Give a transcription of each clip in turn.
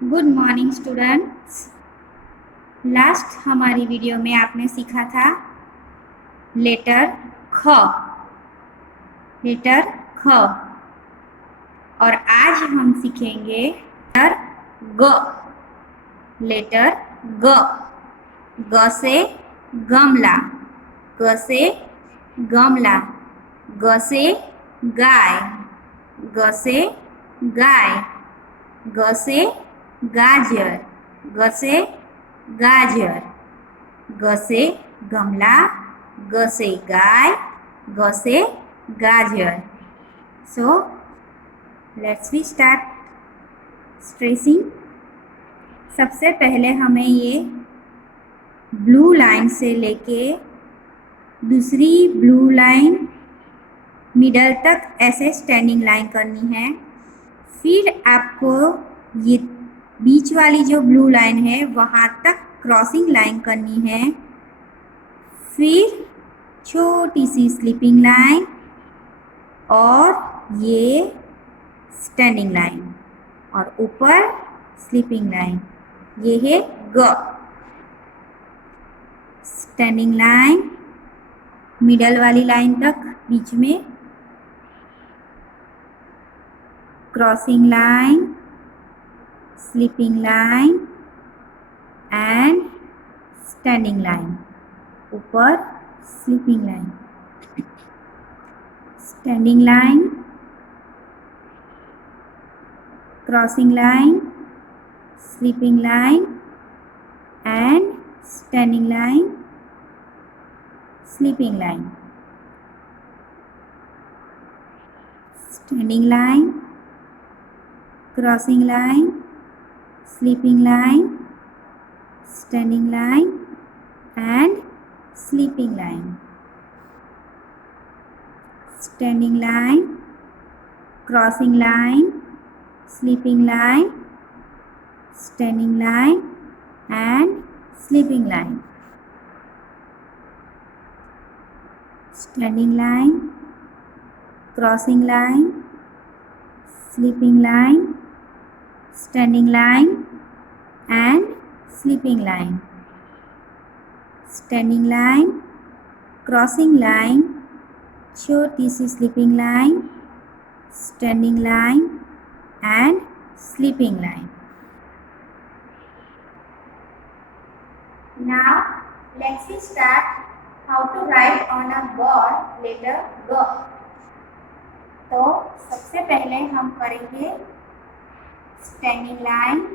Good morning students. Last हमारी video में आपने सीखा था लेटर ख। लेटर ख और आज हम सीखेंगे लेटर ग। लेटर ग। ग से गमला, ग से गमला, ग से गाय, ग से गाय, ग से गाजर, ग से गाजर, ग से गमला, ग से गाय, ग से गाजर। So let's we start tracing. सबसे पहले हमें ये ब्लू लाइन से लेके दूसरी ब्लू लाइन मिडल तक ऐसे स्टैंडिंग लाइन करनी है। फिर आपको ये बीच वाली जो ब्लू लाइन है वहाँ तक क्रॉसिंग लाइन करनी है। फिर छोटी सी स्लीपिंग लाइन और ये स्टैंडिंग लाइन और ऊपर स्लीपिंग लाइन। ये है ग। स्टैंडिंग लाइन मिडल वाली लाइन तक बीच में, crossing line, sleeping line and standing line, ऊपर sleeping line, standing line, crossing line, sleeping line and standing line, sleeping line, standing line, crossing line, sleeping line, standing line and sleeping line, standing line, crossing line, sleeping line, standing line and sleeping line, standing line, crossing line, sleeping line, standing line and sleeping line, standing line, crossing line, छोटी सी sleeping line, standing line and sleeping line. Now let's start how to write on a board letter G. तो सबसे पहले हम करेंगे standing line.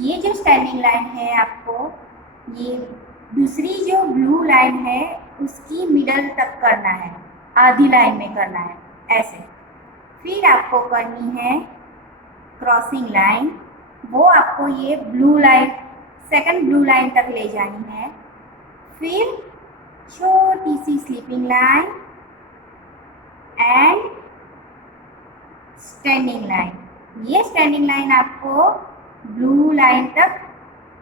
ये जो standing line है आपको ये दूसरी जो ब्लू लाइन है उसकी मिडल तक करना है, आधी लाइन में करना है ऐसे। फिर आपको करनी है क्रॉसिंग लाइन, वो आपको ये blue line second blue line तक ले जानी है। फिर छोटी सी sleeping line and standing line. ये स्टैंडिंग लाइन आपको ब्लू लाइन तक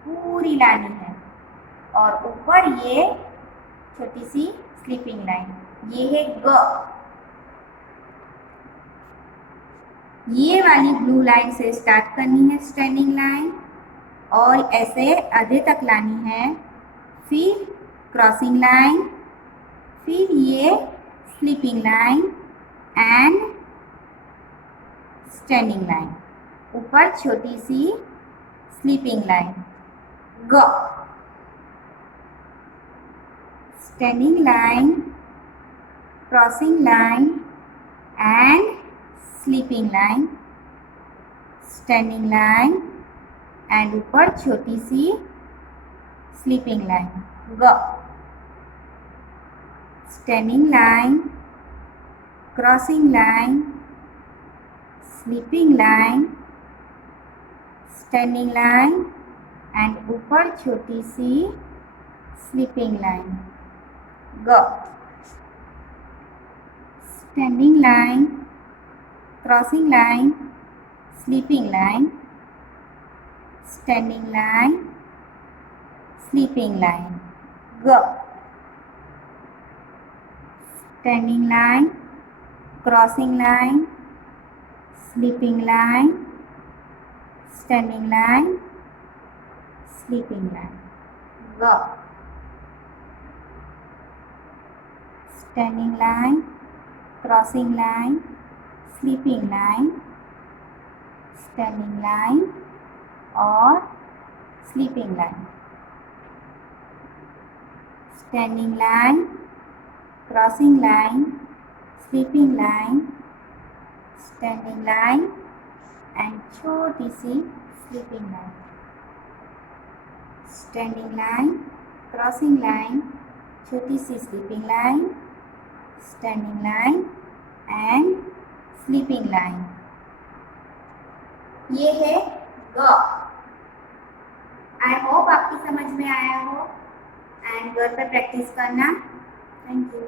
पूरी लानी है और ऊपर ये छोटी सी स्लीपिंग लाइन। ये है ग। ये वाली ब्लू लाइन से स्टार्ट करनी है स्टैंडिंग लाइन और ऐसे आधे तक लानी है। फिर क्रॉसिंग लाइन, फिर ये sleeping line and standing line, ऊपर छोटी सी स्लीपिंग लाइन ग। Standing line, crossing line and sleeping line, standing line and ऊपर छोटी सी स्लीपिंग लाइन ग। Standing line, crossing line, sleeping line, standing line and ऊपर छोटी सी स्लीपिंग लाइन ग। Standing line, crossing line, sleeping line, standing line, sleeping line ग। Standing line, crossing line, sleeping line, standing line, sleeping line. ग, standing line, crossing line, sleeping line, standing line और sleeping line. Standing line, crossing line, sleeping line, standing line and छोटी सी sleeping line. Standing line, crossing line, छोटी सी sleeping line, standing line and sleeping line. ये है ग। I hope आपकी समझ में आया हो एंड घर पर प्रैक्टिस करना। Thank you.